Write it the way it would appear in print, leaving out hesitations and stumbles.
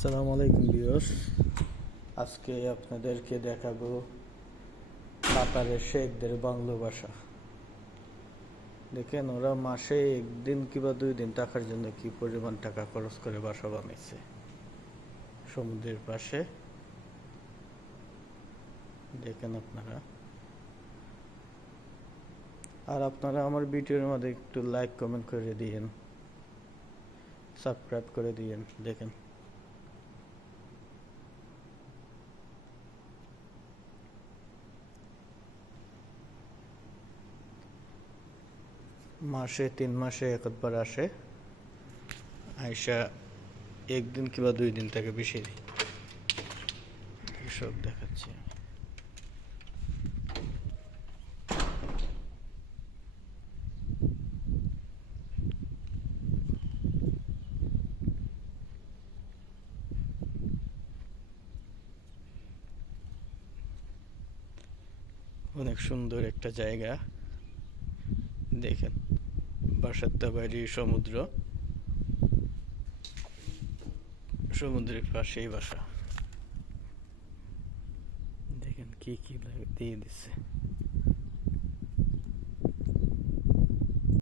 আসসালামু আলাইকুম ভিউয়ার্স। আজকে আপনাদেরকে দেখাবো কাতারের শেখদের বাংলো বাসা। দেখেন ওরা মাসে একদিন কিংবা 2 দিন থাকার জন্য কি পরিমাণ টাকা খরচ করে বাসা বানাইছে সমুদ্রের পাশে। দেখেন আপনারা, আর আপনারা আমার ভিডিওর মধ্যে একটু লাইক কমেন্ট করে দিয়েন, সাবস্ক্রাইব করে দিয়েন। দেখেন মাসে 3 মাসে একবার আসে, আইসা একদিন কিংবা 2 দিন থেকে বেশি সব দেখাচ্ছি। অনেক সুন্দর একটা জায়গা। দেখেন বাসার বাইরে সমুদ্র, সমুদ্রের পাশেই বাসা। দেখেন কি কি দিয়ে দিচ্ছে।